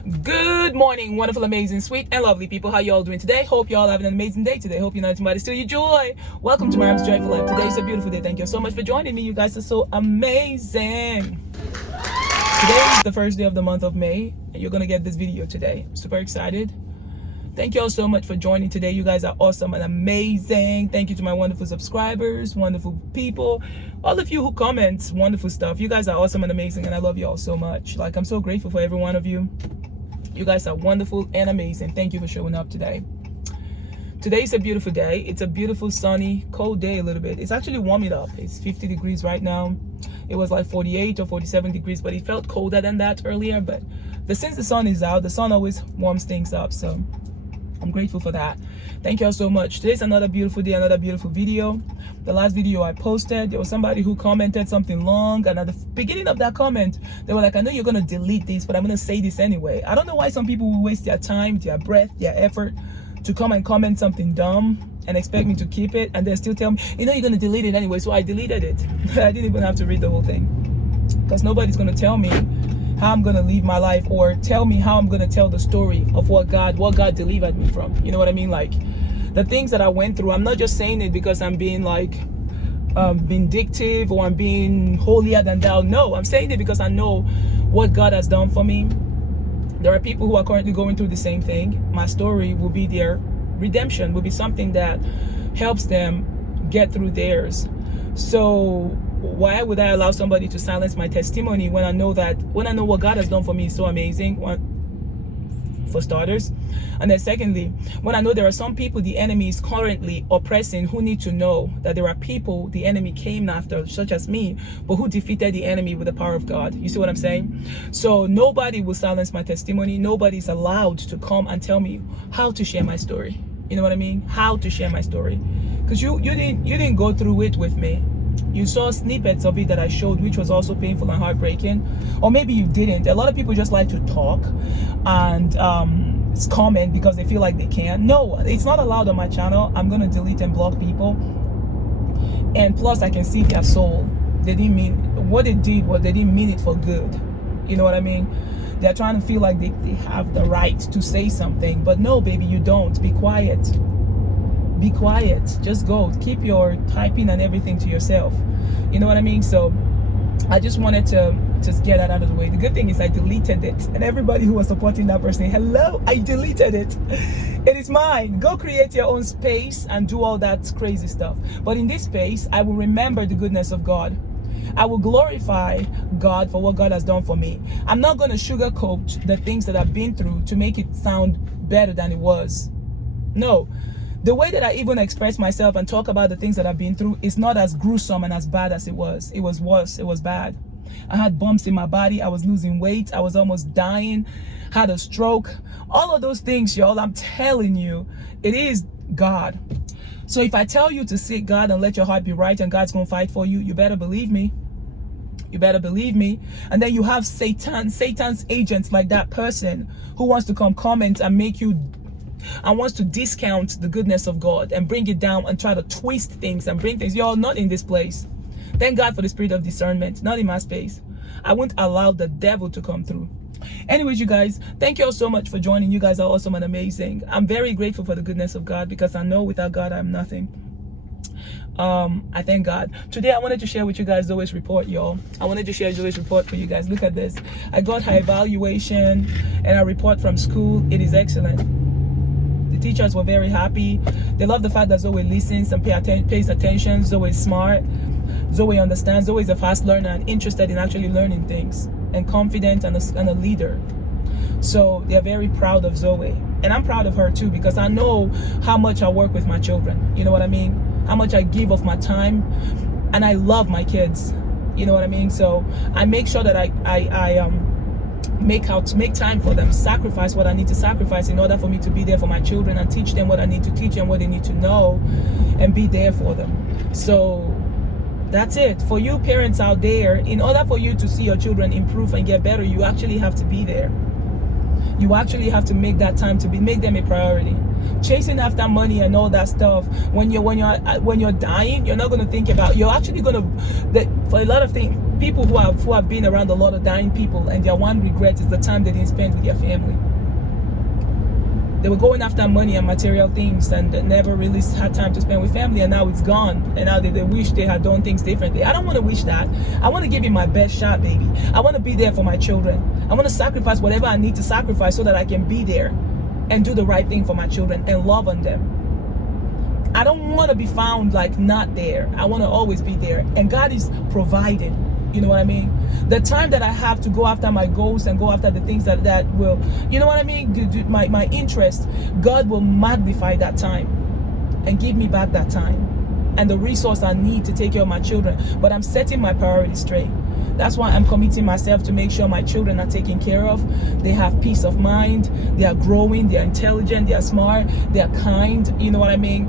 Good morning, wonderful, amazing, sweet, and lovely people. How y'all doing today? Hope y'all having an amazing day today. Hope you're not somebody steal your joy. Welcome to Maryamsjoyfullife. Today is a beautiful day. Thank you so much for joining me. You guys are so amazing. Today is the first day of the month of May, and you're gonna get this video today. Super excited. Thank you all so much for joining today. You guys are awesome and amazing. Thank you to my wonderful subscribers, wonderful people, all of you who comment wonderful stuff. You guys are awesome and amazing, and I love you all so much. Like, I'm so grateful for every one of you. You guys are wonderful and amazing. Thank you for showing up today. Today is a beautiful day. It's a beautiful, sunny, cold day a little bit. It's actually warming up. It's 50 degrees right now. It was like 48 or 47 degrees, but it felt colder than that earlier. But since the sun is out, the sun always warms things up. So I'm grateful for that. Thank you all so much. Today's another beautiful day, another beautiful video. The last video I posted, there was somebody who commented something long, and at the beginning of that comment, they were like, I know you're gonna delete this, but I'm gonna say this anyway. I don't know why some people will waste their time, their breath, their effort to come and comment something dumb and expect me to keep it, and then still tell me, you know, you're gonna delete it anyway. So I deleted it. I didn't even have to read the whole thing, because nobody's gonna tell me how I'm gonna live my life, or tell me how I'm gonna tell the story of what God delivered me from. You know what I mean? Like, the things that I went through, I'm not just saying it because I'm being like vindictive or I'm being holier than thou. No, I'm saying it because I know what God has done for me. There are people who are currently going through the same thing. My story will be their redemption, will be something that helps them get through theirs. So why would I allow somebody to silence my testimony when I know what God has done for me is so amazing, for starters? And then secondly, when I know there are some people the enemy is currently oppressing who need to know that there are people the enemy came after, such as me, but who defeated the enemy with the power of God. You see what I'm saying? So nobody will silence my testimony. Nobody's allowed to come and tell me how to share my story. You know what I mean? How to share my story. Because you didn't go through it with me. You saw snippets of it that I showed, which was also painful and heartbreaking. Or maybe you didn't. A lot of people just like to talk and comment because they feel like they can. No, it's not allowed on my channel. I'm going to delete and block people. And plus, I can see their soul. They didn't mean what they did, was they didn't mean it for good. You know what I mean? They're trying to feel like they have the right to say something. But no, baby, you don't. Be quiet. Be quiet. Just go. Keep your typing and everything to yourself. You know what I mean? So I just wanted to just get that out of the way. The good thing is I deleted it. And everybody who was supporting that person, hello, I deleted it. It is mine. Go create your own space and do all that crazy stuff. But in this space, I will remember the goodness of God. I will glorify God for what God has done for me. I'm not going to sugarcoat the things that I've been through to make it sound better than it was. No. The way that I even express myself and talk about the things that I've been through is not as gruesome and as bad as it was. It was worse. It was bad. I had bumps in my body. I was losing weight. I was almost dying. Had a stroke. All of those things, y'all, I'm telling you, it is God. So if I tell you to seek God and let your heart be right and God's going to fight for you, you better believe me. You better believe me. And then you have Satan's agents, like that person who wants to come comment and make you and wants to discount the goodness of God and bring it down and try to twist things and bring things. Y'all, not in this place. Thank God for the spirit of discernment. Not in my space. I won't allow the devil to come through. Anyways, you guys, thank you all so much for joining. You guys are awesome and amazing. I'm very grateful for the goodness of God, because I know without God I'm nothing. I thank God. Today I wanted to share with you guys ZOE'S report, y'all. I wanted to share ZOE'S report for you guys. Look at this. I got her evaluation and a report from school. It is excellent. The teachers were very happy. They love the fact that ZOE listens and pays attention. ZOE is smart. ZOE understands. ZOE is a fast learner and interested in actually learning things, and confident and a leader. So they're very proud of ZOE. And I'm proud of her too, because I know how much I work with my children. You know what I mean? How much I give of my time. And I love my kids. You know what I mean? So I make sure that I make time for them, sacrifice what I need to sacrifice in order for me to be there for my children and teach them what I need to teach them, what they need to know, and be there for them. So that's it. For you parents out there, in order for you to see your children improve and get better, you actually have to be there. You actually have to make that time to make them a priority. Chasing after money and all that stuff, when you're dying, you're not going to think about. You're actually going to, for a lot of things, people who have been around a lot of dying people, and their one regret is the time they didn't spend with their family. They were going after money and material things and never really had time to spend with family, and now it's gone. And now they wish they had done things differently. I don't want to wish that. I want to give it my best shot, baby. I want to be there for my children. I want to sacrifice whatever I need to sacrifice so that I can be there and do the right thing for my children and love on them. I don't want to be found like not there. I want to always be there. And God is provided. You know what I mean? The time that I have to go after my goals and go after the things that will, you know what I mean? My interest, God will magnify that time and give me back that time and the resource I need to take care of my children. But I'm setting my priorities straight. That's why I'm committing myself to make sure my children are taken care of. They have peace of mind. They are growing. They are intelligent. They are smart. They are kind. You know what I mean?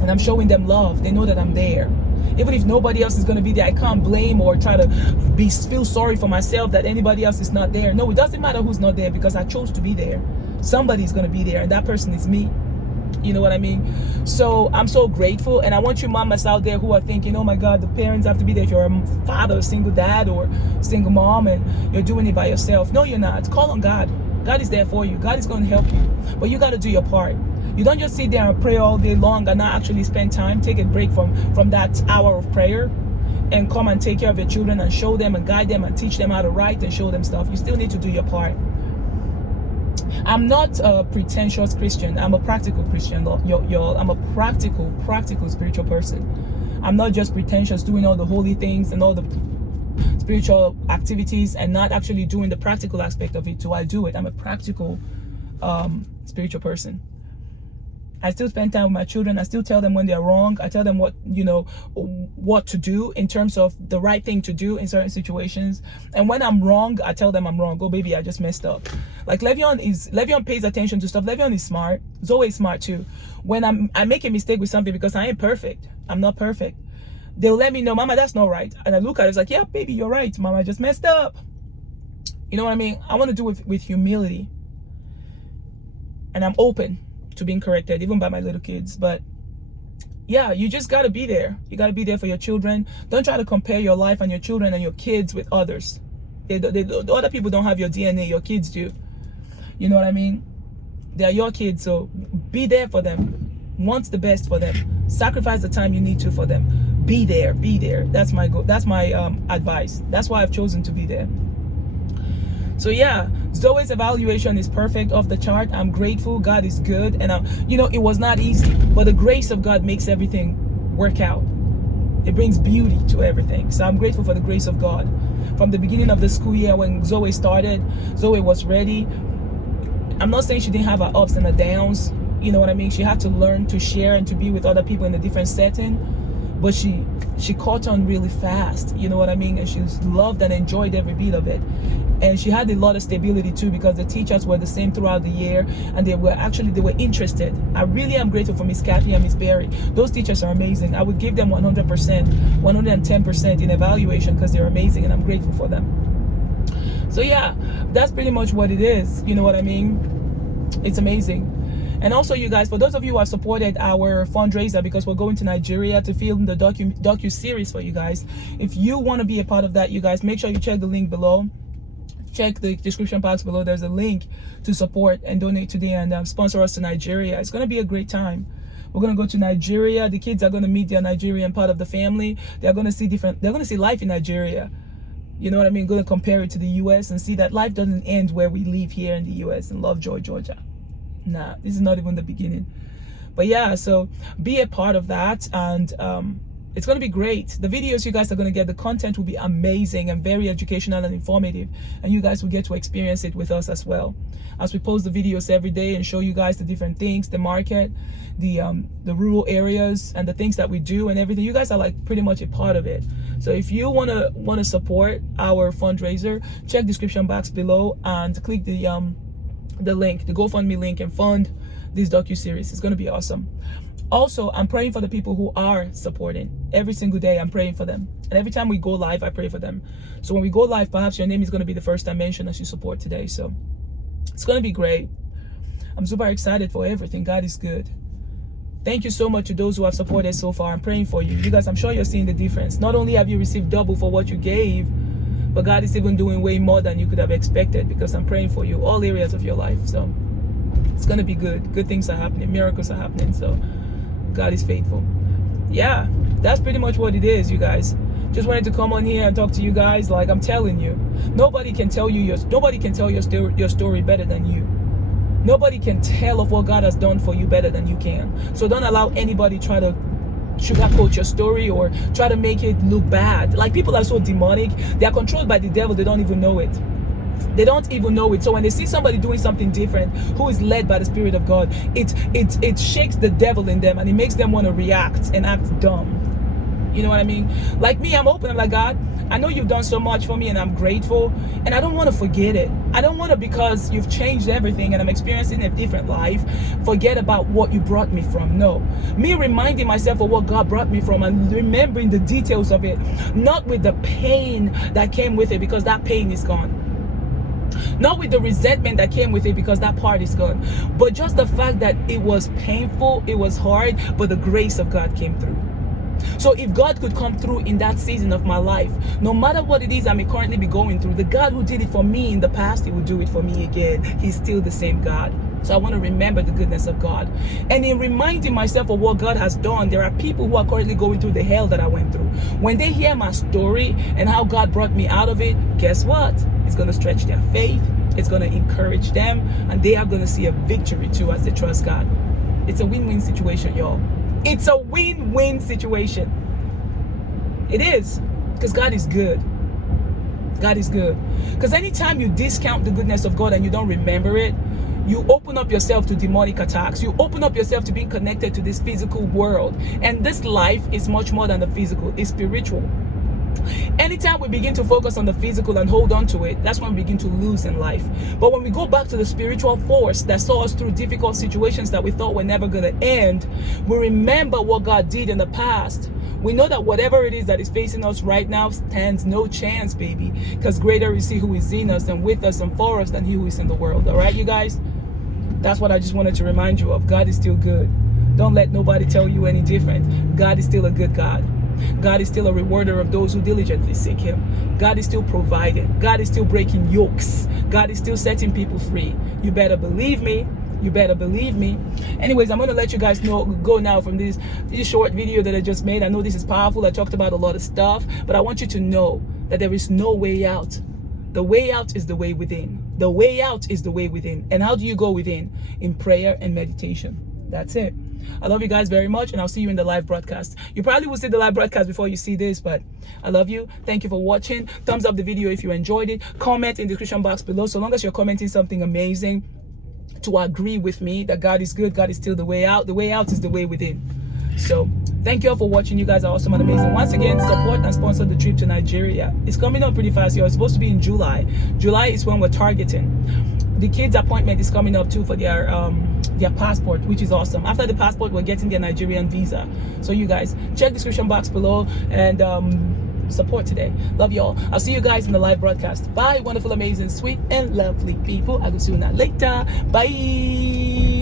And I'm showing them love. They know that I'm there. Even if nobody else is going to be there, I can't blame or try to feel sorry for myself that anybody else is not there. No, it doesn't matter who's not there because I chose to be there. Somebody's going to be there, and that person is me. You know what I mean? So I'm so grateful, and I want you mamas out there who are thinking, oh my God, the parents have to be there. If you're a father, a single dad, or single mom, and you're doing it by yourself. No, you're not. Call on God. God is there for you. God is going to help you. But you got to do your part. You don't just sit there and pray all day long and not actually spend time. Take a break from that hour of prayer and come and take care of your children and show them and guide them and teach them how to write and show them stuff. You still need to do your part. I'm not a pretentious Christian. I'm a practical Christian. I'm a practical spiritual person. I'm not just pretentious doing all the holy things and all the spiritual activities and not actually doing the practical aspect of it. So I do it. I'm a practical spiritual person. I still spend time with my children. I still tell them when they're wrong. I tell them what to do in terms of the right thing to do in certain situations. And when I'm wrong, I tell them I'm wrong. Oh, baby, I just messed up. Like Levion pays attention to stuff. Levion is smart. Zoe is smart too. When I make a mistake with something because I ain't perfect. I'm not perfect. They'll let me know, Mama, that's not right. And I look at it, it's like, yeah, baby, you're right. Mama, I just messed up. You know what I mean? I want to do it with humility. And I'm open to being corrected, even by my little kids. But yeah, you just got to be there. You got to be there for your children. Don't try to compare your life and your children and your kids with others. The other people don't have your DNA. Your kids do. You know what I mean? They're your kids, so be there for them. Want the best for them. Sacrifice the time you need to for them. Be there. Be there. That's my goal. That's my advice. That's why I've chosen to be there. So yeah, Zoe's evaluation is perfect, off the chart. I'm grateful. God is good. And it was not easy, but the grace of God makes everything work out. It brings beauty to everything. So I'm grateful for the grace of God. From the beginning of the school year when Zoe started, Zoe was ready. I'm not saying she didn't have her ups and her downs. You know what I mean? She had to learn to share and to be with other people in a different setting. But she caught on really fast. You know what I mean? And she loved and enjoyed every bit of it. And she had a lot of stability too, because the teachers were the same throughout the year, and they were interested. I really am grateful for Miss Kathy and Miss Berry. Those teachers are amazing. I would give them 100%, 110% in evaluation because they're amazing, and I'm grateful for them. So yeah, that's pretty much what it is. You know what I mean? It's amazing. And also, you guys, for those of you who have supported our fundraiser, because we're going to Nigeria to film the docu-series for you guys, if you want to be a part of that, you guys, make sure you check the link below. Check the description box below. There's a link to support and donate today and sponsor us to Nigeria. It's going to be a great time. We're going to go to Nigeria. The kids are going to meet their Nigerian part of the family. They're going to see life in Nigeria. You know what I mean? Going to compare it to the US and see that life doesn't end where we live here in the US in Lovejoy, Georgia. Nah, this is not even the beginning. But yeah, so be a part of that, and it's going to be great. The videos you guys are going to get, the content will be amazing and very educational and informative, and you guys will get to experience it with us as well, as we post the videos every day and show you guys the different things, the market, the rural areas, and the things that we do and everything. You guys are like pretty much a part of it. So if you want to support our fundraiser, check description box below and click the link, the GoFundMe link, and fund this docu-series. It's going to be awesome. Also, I'm praying for the people who are supporting. Every single day, I'm praying for them. And every time we go live, I pray for them. So when we go live, perhaps your name is going to be the first time mentioned as you support today. So it's going to be great. I'm super excited for everything. God is good. Thank you so much to those who have supported so far. I'm praying for you. You guys, I'm sure you're seeing the difference. Not only have you received double for what you gave, but God is even doing way more than you could have expected, because I'm praying for you, all areas of your life. So it's going to be good. Good things are happening. Miracles are happening. So God is faithful. Yeah, that's pretty much what it is, you guys. Just wanted to come on here and talk to you guys. Like I'm telling you, nobody can tell your story better than you. Nobody can tell of what God has done for you better than you can. So don't allow anybody try to sugarcoat your story or try to make it look bad. Like, people are so demonic. They are controlled by the devil. They don't even know it. They don't even know it. So when they see somebody doing something different who is led by the Spirit of God, it shakes the devil in them, and it makes them want to react and act dumb. You know what I mean? Like me, I'm open. I'm like, God, I know you've done so much for me, and I'm grateful, and I don't want to forget it. I don't want to, because you've changed everything and I'm experiencing a different life, forget about what you brought me from. No. Me reminding myself of what God brought me from and remembering the details of it, not with the pain that came with it, because that pain is gone. Not with the resentment that came with it, because that part is gone. But just the fact that it was painful, it was hard, but the grace of God came through. So if God could come through in that season of my life, no matter what it is I may currently be going through, the God who did it for me in the past, he will do it for me again. He's still the same God. So I want to remember the goodness of God. And in reminding myself of what God has done, there are people who are currently going through the hell that I went through. When they hear my story and how God brought me out of it, guess what? It's going to stretch their faith. It's going to encourage them. And they are going to see a victory too as they trust God. It's a win-win situation, y'all. It's a win-win situation. It is. Because God is good. God is good. Because anytime you discount the goodness of God and you don't remember it, you open up yourself to demonic attacks. You open up yourself to being connected to this physical world. And this life is much more than the physical. It's spiritual. Anytime we begin to focus on the physical and hold on to it, that's when we begin to lose in life. But when we go back to the spiritual force that saw us through difficult situations that we thought were never going to end, we remember what God did in the past. We know that whatever it is that is facing us right now stands no chance, baby. Because greater is he who is in us and with us and for us than he who is in the world. All right, you guys? That's what I just wanted to remind you of. God is still good. Don't let nobody tell you any different. God is still a good God. God is still a rewarder of those who diligently seek him. God is still providing. God is still breaking yokes. God is still setting people free. You better believe me. You better believe me. Anyways, I'm going to let you guys go now from this short video that I just made. I know this is powerful. I talked about a lot of stuff, but I want you to know that there is no way out. The way out is the way within. The way out is the way within. And how do you go within? In prayer and meditation. That's it. I love you guys very much, and I'll see you in the live broadcast. You probably will see the live broadcast before you see this, but I love you. Thank you for watching. Thumbs up the video if you enjoyed it. Comment in the description box below, so long as you're commenting something amazing to agree with me that God is good. God is still the way out. The way out is the way within. So thank you all for watching. You guys are awesome and amazing. Once again, support and sponsor the trip to Nigeria. It's coming up pretty fast, y'all. It's supposed to be in July. July is when we're targeting. The kids' appointment is coming up too for their passport, which is awesome. After the passport, we're getting their Nigerian visa. So you guys, check the description box below and support today. Love y'all. I'll see you guys in the live broadcast. Bye, wonderful, amazing, sweet, and lovely people. I will see you now later. Bye.